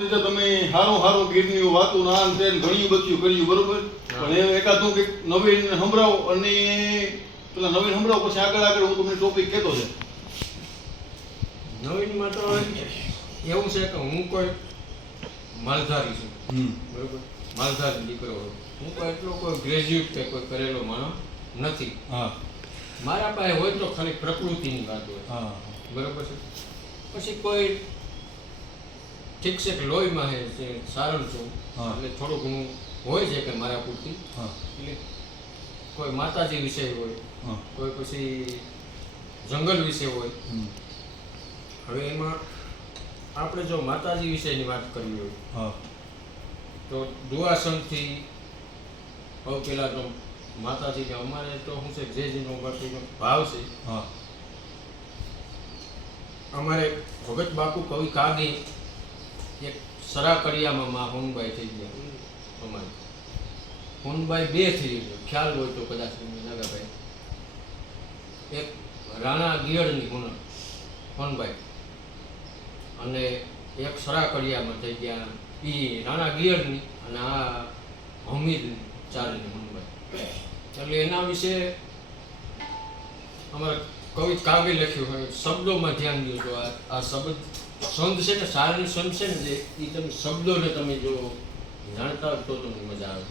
રીતે તમે હારું ગીરની વાતું નાન તેન ઘણી બધું કર્યું બરોબર, પણ એ એકાદું કંઈક નવીન સંભળાવો અને પેલા નવીન સંભળાવો પછી આગળ હું તમને ટોપિક કહેતો છે. નવીનમાં તો એવું છે કે હું કોઈ માલધારી છું, બરોબર, માલધારી દીકરો છું. હું કોઈ એટલો કોઈ ગ્રેજ્યુએટ કે કોઈ કરેલો માણસ નથી. મારા પાસે હોય તો ખાલી પ્રકૃતિની વાત હોય, બરોબર છે. પછી કોઈ ઠીક છે કે લોહીમાં છે સારણ છું એટલે થોડું ઘણું હોય છે કે મારા પૂરતી. એટલે કોઈ માતાજી વિશે હોય, કોઈ પછી જંગલ વિશે હોય. હવે એમાં આપણે જો માતાજી વિશેની વાત કરવી હોય તો દુઆસનથી હવે પેલા તો માતાજીને અમારે તો શું છે જેનો ભાવ છે. અમારે ભગત બાપુ કવિ કાગી એક સરાકરિયામાં માં હુનબાઈ થઈ ગયા. અમારે હુનબાઈ બે થઈ ગયો, ખ્યાલ હોય તો કદાચ નાગાભાઈ. એક રાણા ગિયળની હુનબાઈ અને એક સરાકરિયામાં થઈ ગયા એ રાણા ગિયળની અને આ હમીદ ચારની હુનબાઈ. એટલે એના વિશે અમારે કવિ કાવ્ય લખ્યું હોય, શબ્દોમાં ધ્યાન દો તો આ શબ્દ સંત છે ને સારની સંત છે ને એ તમે શબ્દોને તમે જો જાણતા હોય તો તમને મજા આવે.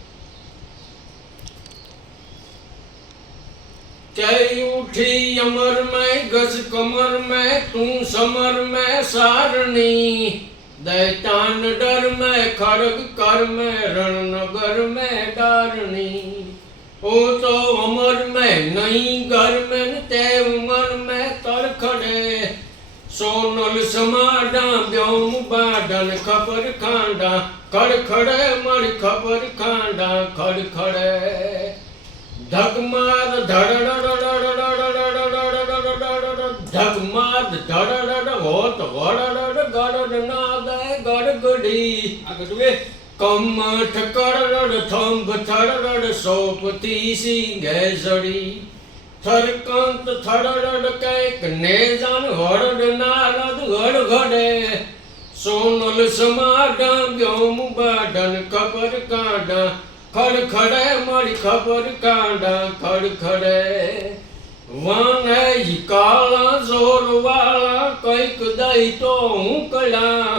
ક્યાંય ઉઠી અમર મેં ગજ કમર મેં તું સમર મેં સારણી दैतान डर में खड़ग कर में रणनगर में डारनी ओ तो अमर में नहीं घर में ते उमर में तरखड़े सोनल समाडा ब्योम बाडन खबर खांडा खड़खड़े मर खबर खांडा खड़खड़े धगमाद ધગમાદ ધડડ હોત વડડ ગડડ નાદે ગડગડી આગળ કમઠ કરડ થંભ થડડ સોપતી સિંગે જડી થરકંત થડડ કૈક નેજાન હડડ નારદ હડઘડે સોનલ સમાડા બ્યોમ બાડન ખબર કાંડા ખડખડે મળી ખબર કાંડા ખડખડે વાને કાળા જોર વાળા કઈક દઈ તો હું કળા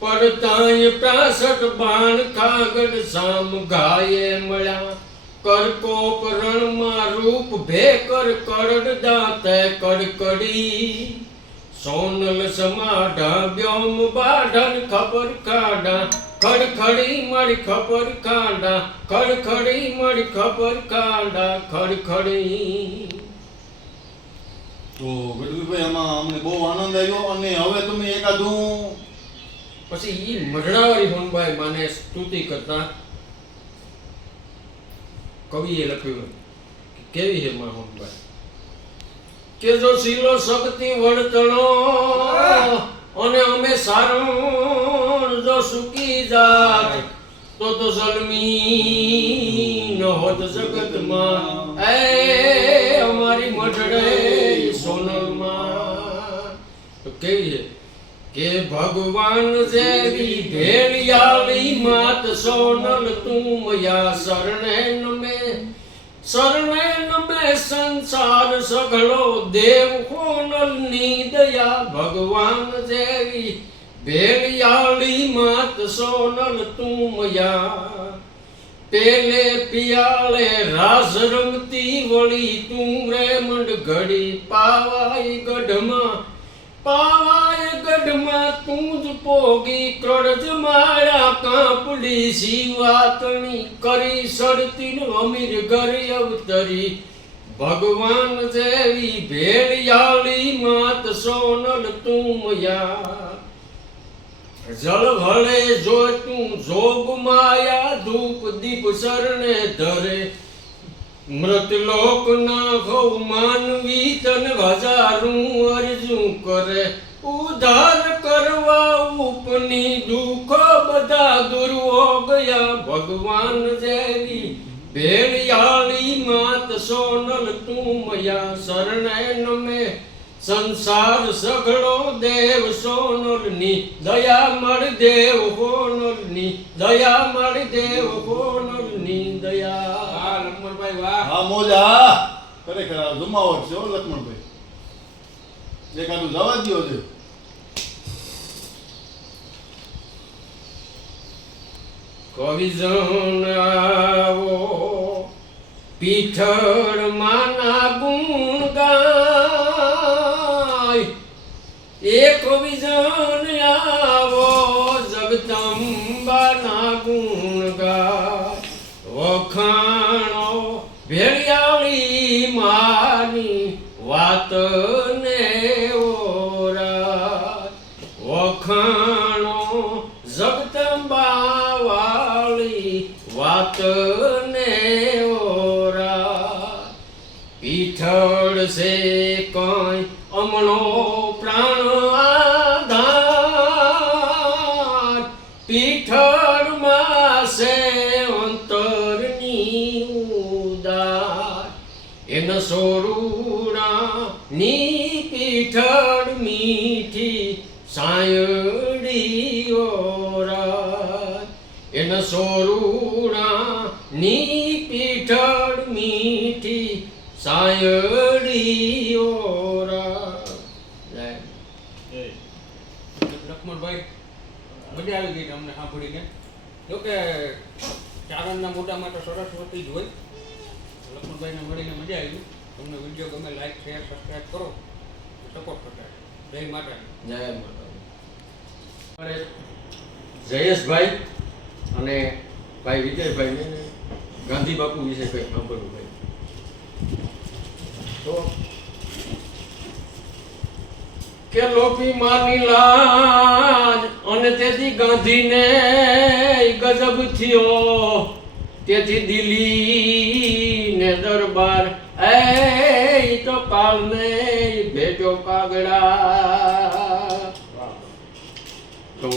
પડતાય 65 બાણ કાગડ સામ ગાયે મળ્યા કરકોપ રણમાં રૂપ ભેકર કરડ દાતે કડકડી સોનલ સમાઢા બ્યોમ બાઢન ખબર કાઢા ખડખડી મળી ખબર કાંડા ખડખડી મળી ખબર કાંડા ખડખડી. તો ગઢવીભાઈ આમાં અમને બહુ આનંદ આવ્યો અને હવે તમે એકાદું પછી ઈ મઢડાવાળી હુનબાઈ માને સ્તુતિ કરતા કવિએ લખ્યું કેવી છે માં હુનબાઈ કે જો શીલો શક્તિ વળતણો અને અમે સારણ જો સુકી જાત તો જલમી ન હોત જગતમાં એ અમારી મઢડે સોનલમાં. તો કેવી છે કે ભગવાન જેવી ભેળિયાળી માત સોનલ તું મયા શરણે નમે સંસાર સઘળો દેવ સોનલ ની દયા ભગવાન જેવી ભેળિયાળી માત સોનલ તું મયા પેલે પિયાળે રાસ રમતી વળી તું રેમંડ ઘડી પાવાય ગઢમાં તું જ પોગી ક્રડજ માળા કાપડી શિવાતણી કરી સડતી અમીર ઘરી અવતરી ભગવાન જેવી ભેળિયાળી માત સોનલ તું મયા જળ ભળે જો તું જોગ માયા ધૂપ દીપ શરણે ધરે મૃતલોક ના ભવ માનવી તન હજારું અરજું કરે ઉધાર કરવા ઉપની દુઃખ બધા દૂર હો ગયા ભગવાન જેવી ભેળિયાળી માત સોનલ તું મયા શરણે નમે સંસાર સઘળો દેવ સોનલની દયા મળ દેવ હોનલની દયા મળ દેવ હોનલની દયા. વાહ લક્ષ્મણભાઈ વાહ. હા મોજા ખરેખર આ જમાવટ છે હો લક્ષ્મણભાઈ. એકાદું જવા દ્યો છે. કવિજન આવો પીઠળ માના ગુણ ગાય. એ કવિજન આવો જગદંબાના ગુણ ગાય. વખાણો ભેળિયાળી માની વાત ને ઓરાય. વખાણો જગદંબા વાળી વાત ને ઓરાય. પીઠળ છે કઈ અમણો પ્રાણ આધાર. પીઠળમાં છે અંતરની ઉદાર. એન સોરુણા ની પીઠળ મીઠી સાયડી ઓરાય. એન સોરુણા ની પીઠળ મીઠી સાયડી ઓરાય. લક્ષ્મણભાઈ મજા આવી ગઈ તમને સાંભળીને. જોકે ચારણના મોઢામાં તો સરસ્વતી જ હોય. લક્ષ્મણભાઈને મળીને મજા આવી. તમને વિડીયો ગમે લાઈક શેર સબસ્ક્રાઈબ કરો, સપોર્ટ કરતા. જય માતાજી. જય માતા. જયેશભાઈ અને ભાઈ વિજયભાઈને ગાંધી બાપુ વિશે કંઈક સાંભળવું ભાઈ. તો કે લોપી માની લાજ અને તેથી ગાંધીને ગજબ થયો. તેથી દિલ્હી ને દરબાર એ તો કાળને ભેટો કાગડા. તો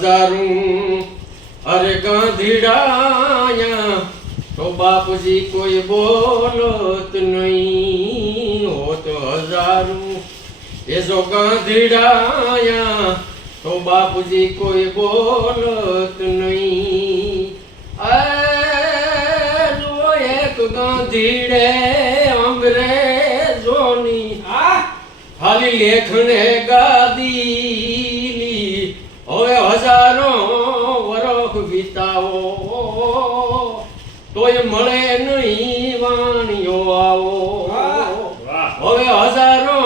હજારું અરે ગાંધીડાયા તો બાપજી કોઈ બોલત નહીં. હોત હજારું એ જો ગાંધીડાયા તો બાપજી કોઈ બોલત નહીં. જો એક ગાંધીડે અંગ્રેજોની ખાલી લેખને ગાદીલી. હવે હજારો વરખ વિતાવો તોય મળે નહીં વાણીઓ આવો. હવે હજારો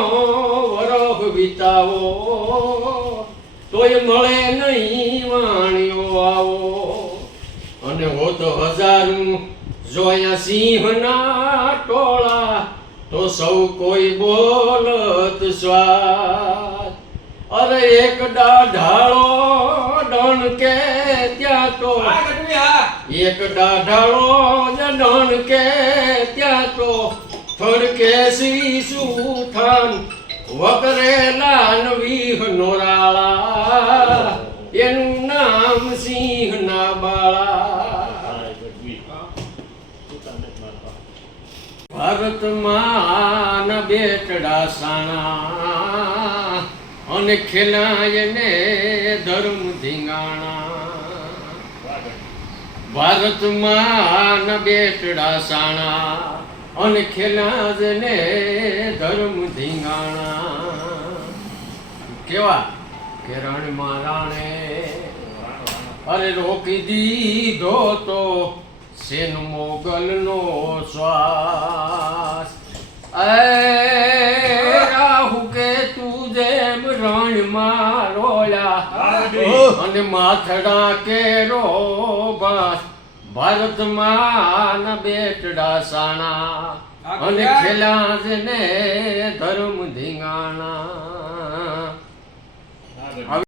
વરખ વિતાવો તોય મળે નહીં વાણીઓ આવો. અને હોત હજારું જોયા સિંહના ટોળા તો સૌ કોઈ બોલત સ્વાદ. અરે એક ડાઢાળો ડણ કે ત્યાં તો એક ડાઢાળો ડણ કે ત્યાં તો ફડકે શ્રી સુઠાન વકરેલા નવી નોરાળા. એનું નામ સિંહ ના બાળા. ભારતમાં બેટડા સાણા અને ખેલાય ને ધર્મ ધીંગાણા. ભારતમાં બેટડા સાણા અને ખેલાય ને ધર્મ ધીંગાણા. કેવા કે રણમાં રાણે અરે રોકી દીધો તો સેન મોગલનો શ્વાસ. રાહુ કે તું જેમ રણમાં રોયા અને માથડા કે રોબાસ. ભારતમાં બેટડા સાણા અને ખેલા ને ધર્મ ધીંગાણા.